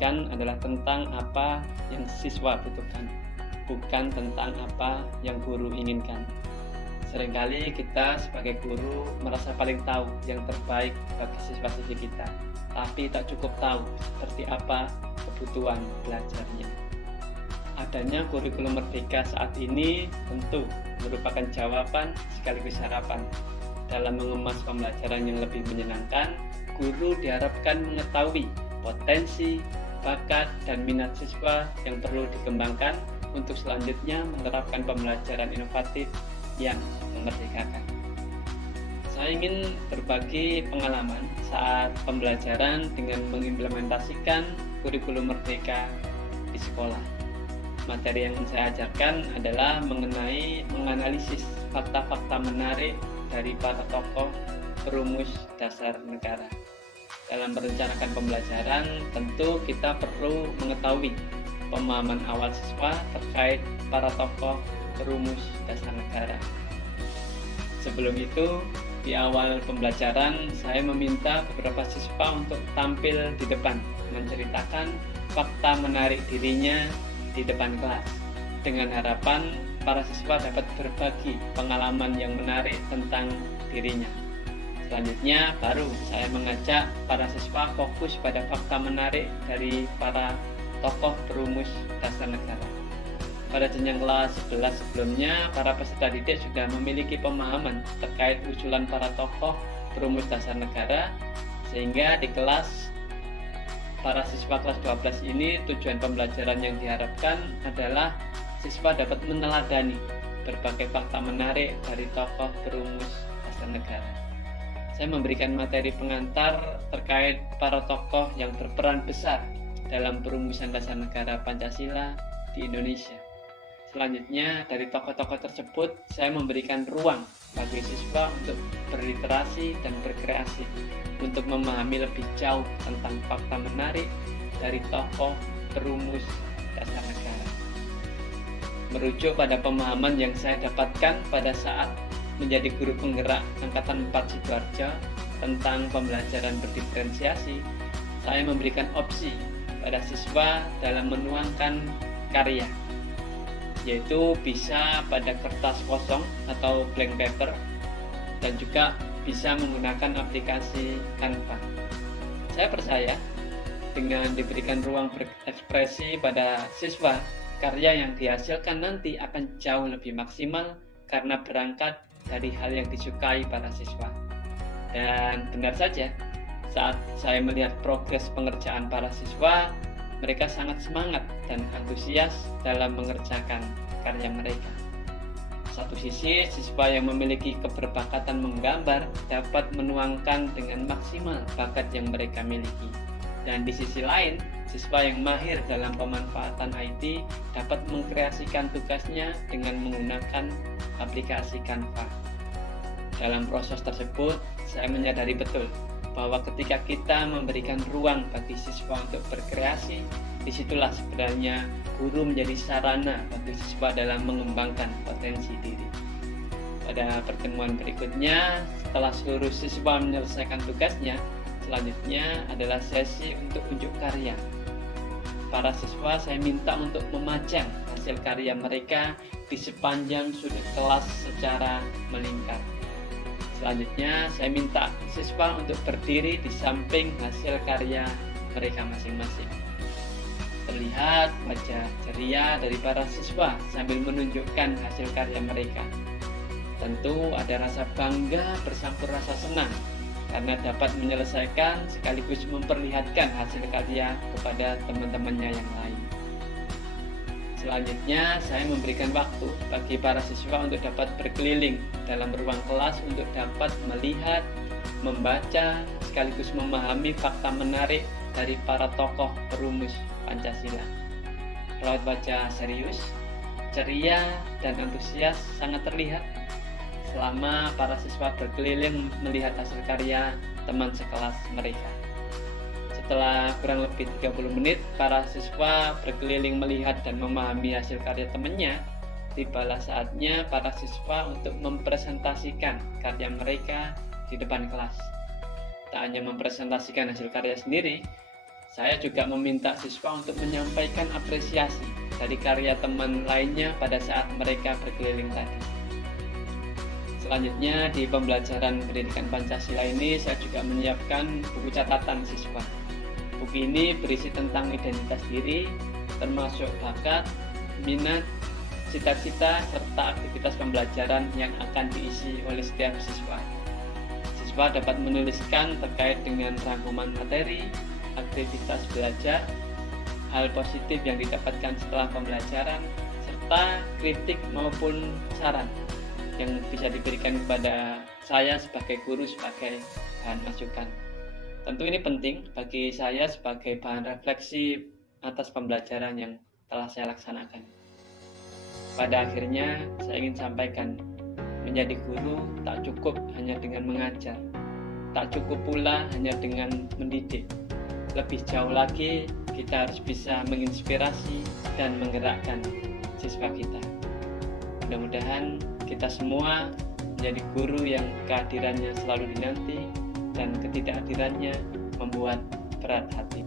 berikan adalah tentang apa yang siswa butuhkan, bukan tentang apa yang guru inginkan. Seringkali kita sebagai guru merasa paling tahu yang terbaik bagi siswa-siswi kita, tapi tak cukup tahu seperti apa kebutuhan belajarnya. Adanya kurikulum merdeka saat ini tentu merupakan jawaban sekaligus harapan. Dalam mengemas pembelajaran yang lebih menyenangkan, guru diharapkan mengetahui potensi, bakat, dan minat siswa yang perlu dikembangkan untuk selanjutnya menerapkan pembelajaran inovatif yang memerdekakan. Saya ingin berbagi pengalaman saat pembelajaran dengan mengimplementasikan kurikulum merdeka di sekolah. Materi yang saya ajarkan adalah mengenai menganalisis fakta-fakta menarik dari para tokoh perumus dasar negara. Dalam merencanakan pembelajaran, tentu kita perlu mengetahui pemahaman awal siswa terkait para tokoh perumus dasar negara. Sebelum itu, di awal pembelajaran, saya meminta beberapa siswa untuk tampil di depan, menceritakan fakta menarik dirinya di depan kelas, dengan harapan para siswa dapat berbagi pengalaman yang menarik tentang dirinya. Selanjutnya, baru saya mengajak para siswa fokus pada fakta menarik dari para tokoh perumus dasar negara. Pada jenjang kelas 11 sebelumnya, para peserta didik sudah memiliki pemahaman terkait usulan para tokoh perumus dasar negara, sehingga di kelas para siswa kelas 12 ini tujuan pembelajaran yang diharapkan adalah siswa dapat meneladani berbagai fakta menarik dari tokoh perumus dasar negara. Saya memberikan materi pengantar terkait para tokoh yang berperan besar dalam perumusan dasar negara Pancasila di Indonesia. Selanjutnya, dari tokoh-tokoh tersebut, saya memberikan ruang bagi siswa untuk berliterasi dan berkreasi, untuk memahami lebih jauh tentang fakta menarik dari tokoh perumus dasar negara. Merujuk pada pemahaman yang saya dapatkan pada saat menjadi guru penggerak Angkatan 4 Sidoarjo tentang pembelajaran berdiferensiasi, saya memberikan opsi pada siswa dalam menuangkan karya, yaitu bisa pada kertas kosong atau blank paper, dan juga bisa menggunakan aplikasi Canva. Saya percaya dengan diberikan ruang berekspresi pada siswa, karya yang dihasilkan nanti akan jauh lebih maksimal karena berangkat dari hal yang disukai para siswa. Dan benar saja, saat saya melihat progres pengerjaan para siswa, mereka sangat semangat dan antusias dalam mengerjakan karya mereka. Satu sisi, siswa yang memiliki keberbakatan menggambar dapat menuangkan dengan maksimal bakat yang mereka miliki. Dan di sisi lain, siswa yang mahir dalam pemanfaatan IT dapat mengkreasikan tugasnya dengan menggunakan aplikasi Canva. Dalam proses tersebut, saya menyadari betul bahwa ketika kita memberikan ruang bagi siswa untuk berkreasi, disitulah sebenarnya guru menjadi sarana bagi siswa dalam mengembangkan potensi diri. Pada pertemuan berikutnya, setelah seluruh siswa menyelesaikan tugasnya, selanjutnya adalah sesi untuk unjuk karya. Para siswa saya minta untuk memajang hasil karya mereka di sepanjang sudut kelas secara melingkar. Selanjutnya, saya minta siswa untuk berdiri di samping hasil karya mereka masing-masing. Terlihat wajah ceria dari para siswa sambil menunjukkan hasil karya mereka. Tentu ada rasa bangga bercampur rasa senang karena dapat menyelesaikan sekaligus memperlihatkan hasil karya kepada teman-temannya yang lain. Selanjutnya, saya memberikan waktu bagi para siswa untuk dapat berkeliling dalam ruang kelas untuk dapat melihat, membaca, sekaligus memahami fakta menarik dari para tokoh perumus Pancasila. Raut wajah serius, ceria, dan antusias sangat terlihat selama para siswa berkeliling melihat hasil karya teman sekelas mereka. Setelah kurang lebih 30 menit, para siswa berkeliling melihat dan memahami hasil karya temannya. Tibalah saatnya para siswa untuk mempresentasikan karya mereka di depan kelas. Tak hanya mempresentasikan hasil karya sendiri, Saya juga meminta siswa untuk menyampaikan apresiasi dari karya teman lainnya pada saat mereka berkeliling tadi. Selanjutnya di pembelajaran pendidikan Pancasila ini saya juga menyiapkan buku catatan siswa. Buku ini berisi tentang identitas diri, termasuk bakat, minat, cita-cita, serta aktivitas pembelajaran yang akan diisi oleh setiap siswa. Siswa dapat menuliskan terkait dengan rangkuman materi, aktivitas belajar, hal positif yang didapatkan setelah pembelajaran, serta kritik maupun saran yang bisa diberikan kepada saya sebagai guru sebagai bahan masukan. Tentu ini penting bagi saya sebagai bahan refleksi atas pembelajaran yang telah saya laksanakan. Pada akhirnya saya ingin sampaikan, menjadi guru tak cukup hanya dengan mengajar, tak cukup pula hanya dengan mendidik. Lebih jauh lagi, kita harus bisa menginspirasi dan menggerakkan siswa kita. Mudah-mudahan kita semua menjadi guru yang kehadirannya selalu dinanti dan ketidakhadirannya membuat berat hati.